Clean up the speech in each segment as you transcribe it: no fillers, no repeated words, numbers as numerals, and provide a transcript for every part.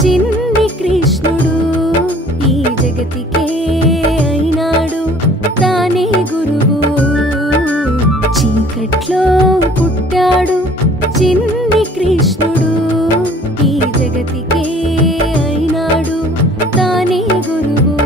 చిన్ని కృష్ణుడు ఈ జగతికే అయినాడు తానే గురువు చీకట్లో పుట్టాడు చిన్ని కృష్ణుడు ఈ జగతికే అయినాడు తానే గురువు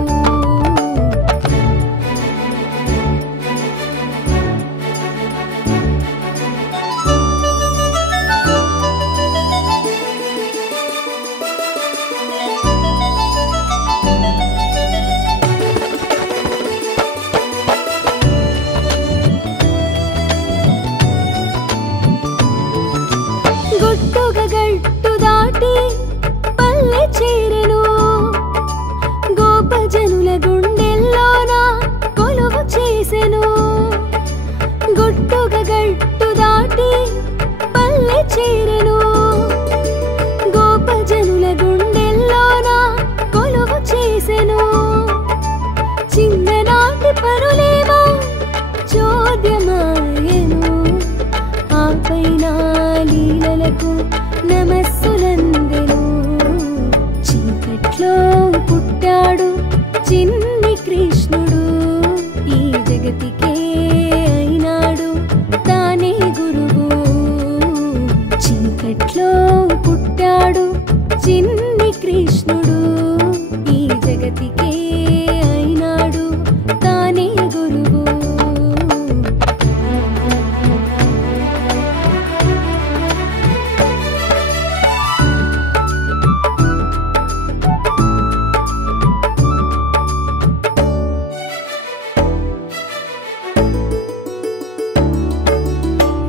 గట్టు దాటి పల్లె చేరెను గోపజనుల గుండెల్లోన కొలువు చేసెను గుట్టుగ గట్టు దాటి పల్లె చేరెను గోపజనుల గుండెల్లోన కొలువు చేసెను చిన్ననాటి పరులేమో చోద్యమాయెను ఆపైన లీలలకు నమస్సులందెను చీకట్లో పుట్టాడు చిన్ని కృష్ణుడు ఈ జగతికే అయినాడు తానే గురువు చీకట్లో పుట్టాడు చిన్ని కృష్ణుడు ఈ జగతికే అయినాడు తానే గురువు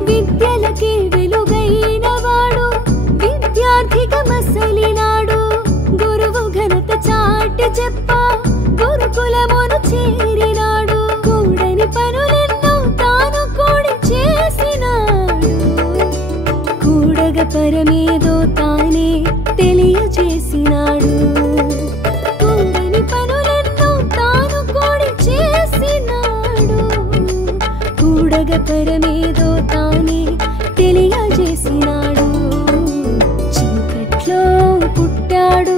విద్యలకే వెలుగైన వాడు విద్యార్థిగా మసలినాడు గురువు ఘనత చాటి చెప్ప గురుకులమును చేరినాడు కూడని పనులెన్నో తాను కూడి చేసినాడు కూడగ పరమేదో తానే తెలియజేసినాడు కూడని పనులెన్నో తాను కూడి చేసినాడు కూడగ పరమేదో తానే తెలియజేసినాడు చీకట్లో పుట్టాడు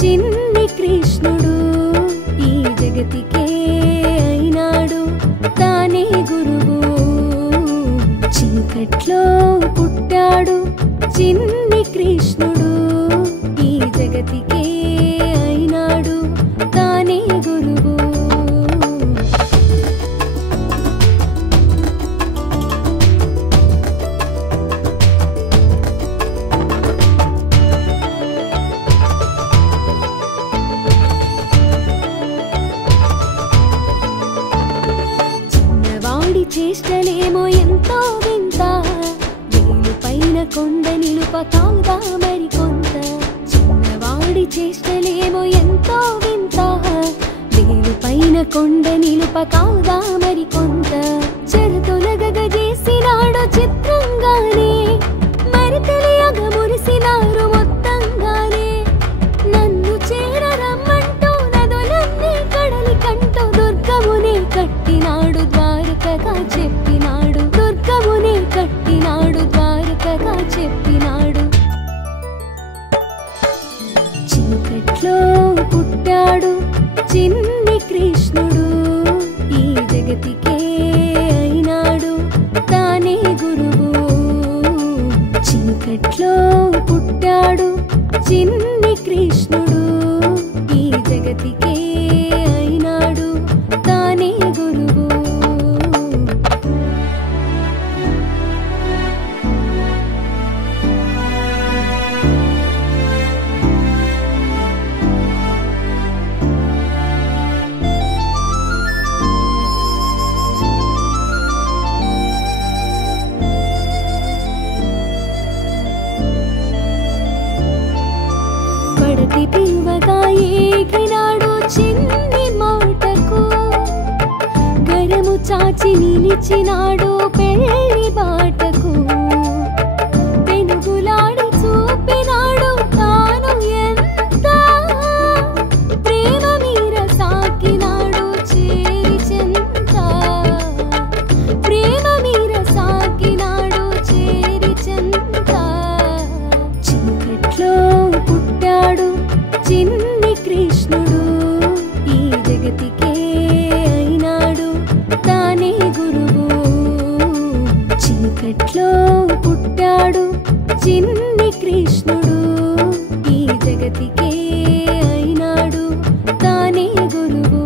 చిన్ని కృష్ణుడు ఈ జగతికే అయినాడు తానే గురువు చీకట్లో పుట్టాడు చిన్ని కృష్ణుడు ఈ జగతికే అయినాడు తానే గురువు చేష్టలేమో ఎంతో వింత వేలు పైన కొండ నిలుప కాదా మరి కొంత చిన్నవాడి చేష్టలేమో ఎంతో వింత వేలు పైన కొండ నిలుప కాదా మరి కొంత చెరతొలగగ చేసినాడు చిత్రంగానే మరి తెలియగ మురిసినారు మొత్తంగానే నన్ను చేరరమ్మంటూ నదులన్నీ కడలి కంటూ దుర్గమునే కట్టినాడు ద్వారకగా చెప్పినాడు దుర్గమునే కట్టినాడు ద్వారకగా చెప్పినాడు చీకట్లో పుట్టాడు చిన్ని కృష్ణుడు ఈ జగతికే అయినాడు తానే గురువు చీకట్లో పుట్టాడు చిన్ని కృష్ణుడు ఈ జగతికే అయినాడు తానే గురువు పడతి పిలువగా ఏగినాడు చిన్ని మాటకు గరము చాచి నిలిచినాడు పెళ్లి బాటకు పెనుగులాడి చూపినాడు తాను ఎంత ప్రేమ మీర సాకినాడు చేరి చెంత ప్రేమ మీర సాకినాడు చేరి చెంత చీకట్లో పుట్టాడు చీకట్లో పుట్టాడు చిన్ని కృష్ణుడు ఈ జగతికే అయినాడు తానే గురువు.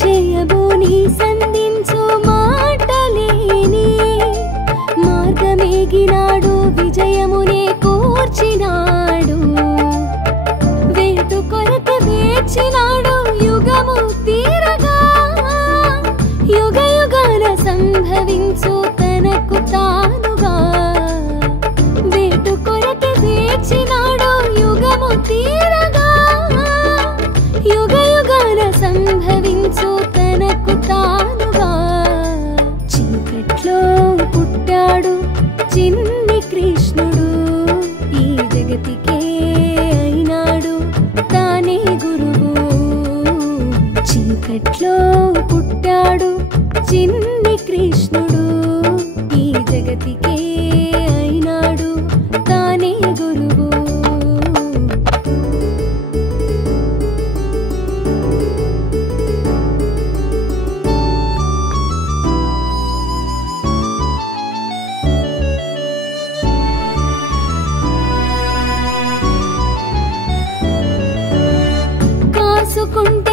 చేయబోని సంధించు మాటలేని మార్గమేగినాడు విజయమునే కూర్చినాడు. వేటు కొరకు వేచినాడు యుగము తీరగా యుగ యుగాన సంభవించు తనకు తానుగా. వేటు కొరకు వేచినాడు యుగము తీరగా యుగ యుగాన సంభవించు తనకు తానుగా. చీకట్లో పుట్టాడు చిన్ని కృష్ణుడు ఈ జగతికే అయినాడు తానే గురువు. చీకట్లో పుట్టాడు చిన్ని కృష్ణుడు ఈ జగతికే అయినాడు తానే గురువు. కాసుకుంటే